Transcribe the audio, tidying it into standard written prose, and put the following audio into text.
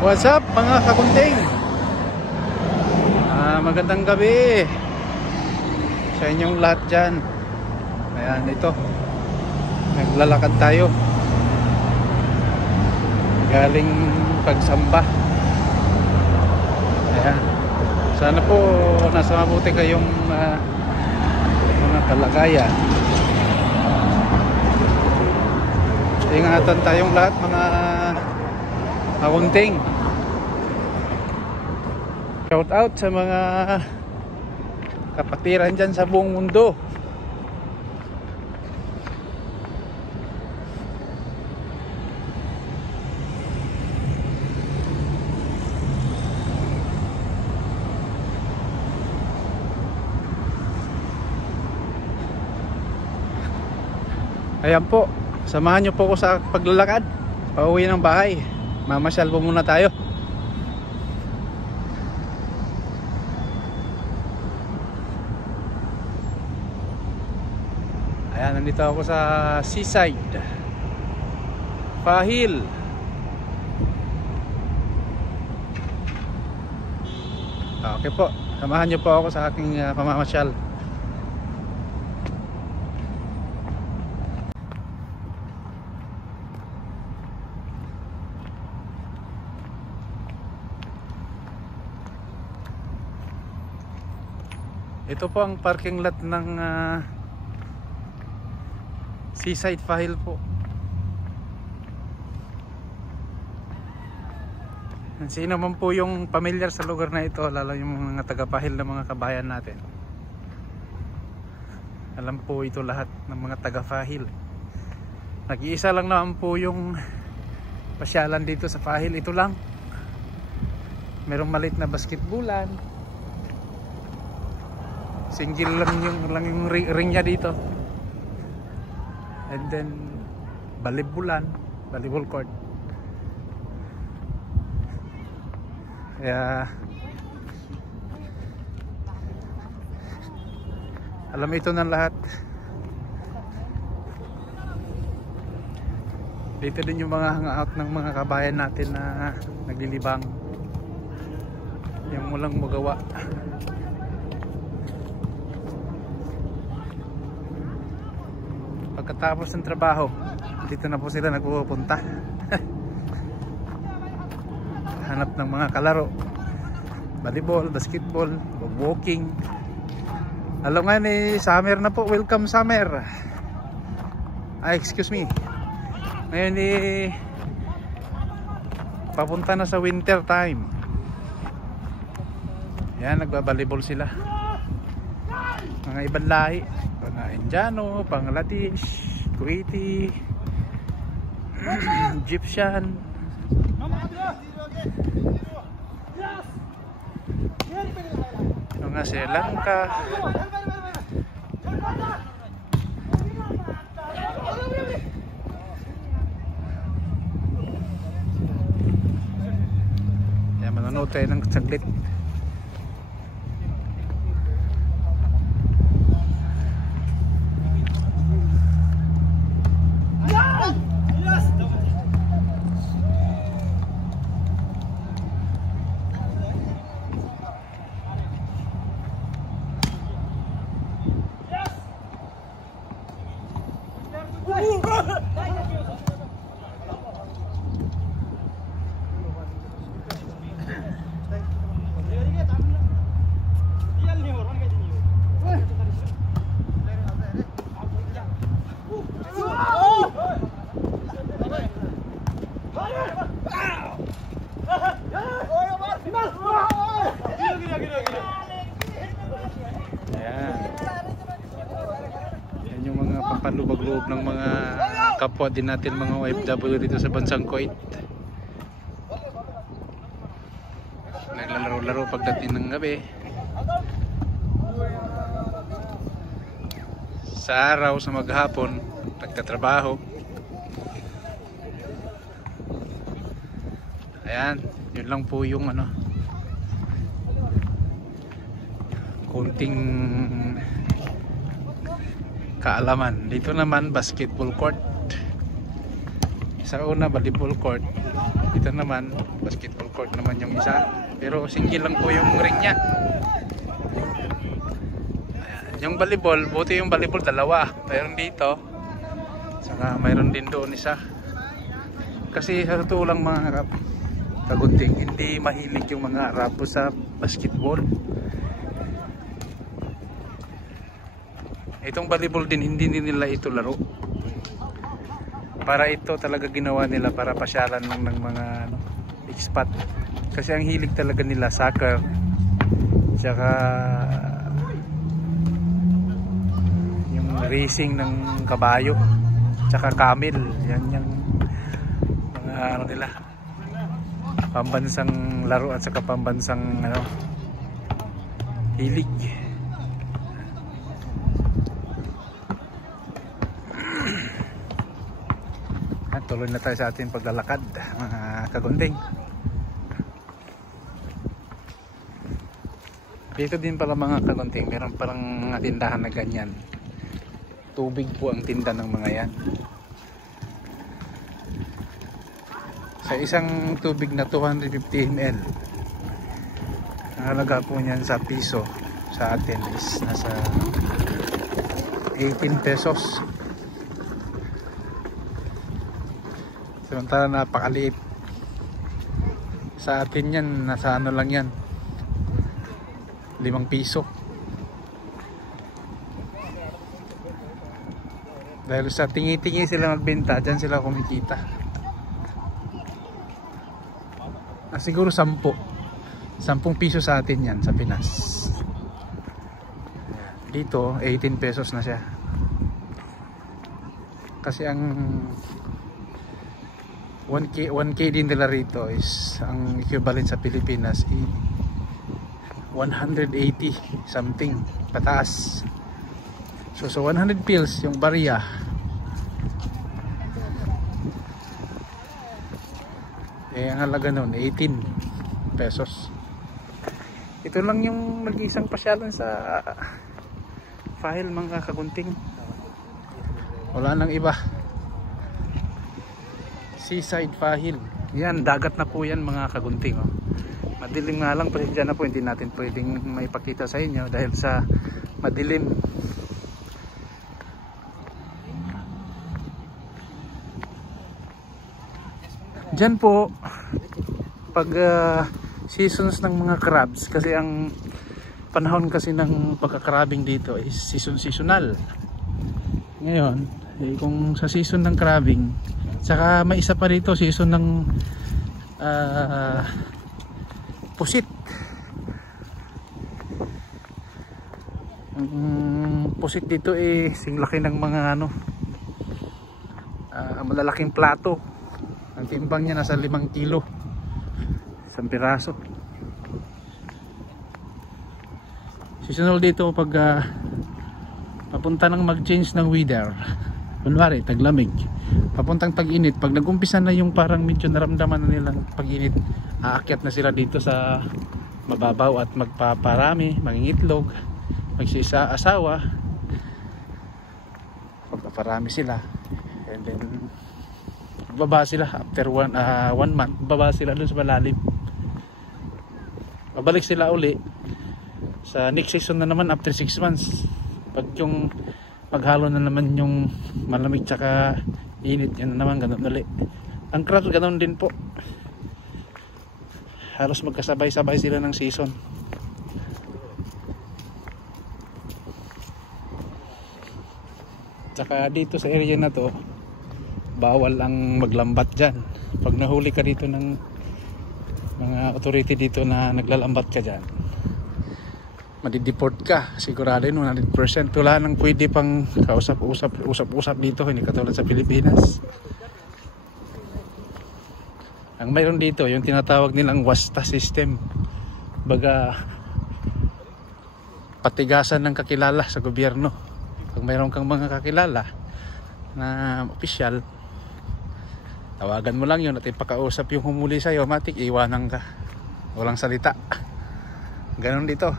What's up mga kakunting? Magandang gabi sa inyong lahat dyan. Ayan, ito naglalakad tayo galing pagsamba. Ayan, sana po nasa mabuti kayong mga kalagayan. Ingatan tayong lahat mga kakunting. Shout out sa mga kapatiran dyan sa buong mundo. Ayan po, samahan nyo po ko sa paglalakad pauwi ng bahay. Mamasyal po muna tayo. Ayan, nandito ako sa seaside Fahil. Okay po, samahan nyo po ako sa aking pamamasyal. Ito po ang parking lot ng Seaside Fahil po. Sino man po yung pamilyar sa lugar na ito, lalo yung mga taga-Fahil na mga kabayan natin, alam po ito lahat ng mga taga-Fahil. Nag-iisa lang naman po yung pasyalan dito sa Fahil, ito lang. Merong maliit na basketballan. Single lang yung ring niya dito. And then volleyball court. Kaya alam ito ng lahat. Dito din yung mga hangout ng mga kabayan natin na naglilibang, yung walang magawa. Pagkatapos ng trabaho, dito na po sila nagpupunta. Hanap ng mga kalaro, volleyball, basketball, walking. Alam nga ni summer na po, welcome summer. Excuse me. Ngayon papunta na sa winter time. Yan, nagba-volleyball sila. Mga ibang lahi, mga Indiano, Bangladesh, Kuwaiti, Egyptian, mga Sri Lanka. Yan, manonood tayo ng saglit. Pampalubag-loob ng mga kapwa din natin, mga OFW dito sa bansang Kuwait. Naglalaro-laro pagdating ng gabi. Sa araw, sa maghapon, nagtatrabaho. Ayan, yun lang po yung kunting kaalaman. Dito naman basketball court, sa una volleyball court, Ito naman, basketball court naman yung isa. Pero single lang po yung ring niya. Yung volleyball, buti yung volleyball dalawa. Mayroon dito. Saka mayroon din doon isa. Kasi sa totoo lang mga kagunting, hindi mahilig yung mga Arabo sa basketball. Itong volleyball din, hindi nila ito laro. Para ito talaga ginawa nila para pasyalan lang ng mga expat. Kasi ang hilig talaga nila soccer. Tsaka racing ng kabayo tsaka camel, yan yung mga ano nila, pambansang laro at saka pambansang hilig. At tuloy na tayo sa ating paglalakad mga kagunting. Dito din pala mga kagunting, meron palang mga tindahan na ganyan. Tubig po ang tinda ng mga yan. Sa isang tubig na 250 ml, ang halaga po niyan sa piso sa atin is nasa 18 pesos. Samantala napakaliit. Sa atin yan, nasa ano lang yan, 5 piso. Dahil sa tingi-tingi sila magbenta, dyan sila kumikita. Siguro 10 piso sa atin yan sa Pinas. Dito 18 pesos na siya. Kasi ang 1K din nila rito is ang equivalent sa Pilipinas 180 something pataas. So 100 pills yung barya. Ang halaga nun 18 pesos. Ito lang yung mag-isang pasyalan sa Fahil mga kagunting. Wala nang iba. Seaside Fahil. Yan, dagat na po yan mga kagunting. Madilim nga lang, pasensya na po, hindi natin pwedeng maipakita sa inyo dahil sa madilim. Diyan po pag seasons ng mga crabs, kasi ang panahon kasi ng pagka-crabbing dito is seasonal. Ngayon, kung sa season ng crabbing, saka may isa pa rito season ng pusit. Pusit dito singlaki ng mga malalaking plato. Ang timbang niya nasa 5 kilo isang piraso. Seasonal dito pag papunta ng mag-change ng weather. Kunwari taglamig, papuntang tag-init, pag nag-umpisa na yung parang medyo naramdaman na nilang pag-init, aakyat na sila dito sa mababaw at magpaparami, mangingitlog, magsisa-asawa, pagpaparami sila, and then baba sila after 1 month, baba sila dun sa malalim, babalik sila uli sa next season na naman after 6 months, pag yung maghalo na naman yung malamig tsaka init, yan na naman, ganun ulit. Ang crabs ganun din po, halos magkasabay-sabay sila ng season. Tsaka dito sa area na to, bawal ang maglambat dyan. Pag nahuli ka dito ng mga authority dito na naglalambat ka dyan, madideport ka, sigurado yun 100%. Wala nang pwede pang kausap-usap dito, hindi katulad sa Pilipinas. Ang mayroon dito yung tinatawag nilang wasta system, baga patigasan ng kakilala sa gobyerno. Pag mayroon kang mga kakilala na opisyal, tawagan mo lang yun at ipakausap yung humuli sa'yo, matik iwanan ka, walang salita. Ganon dito.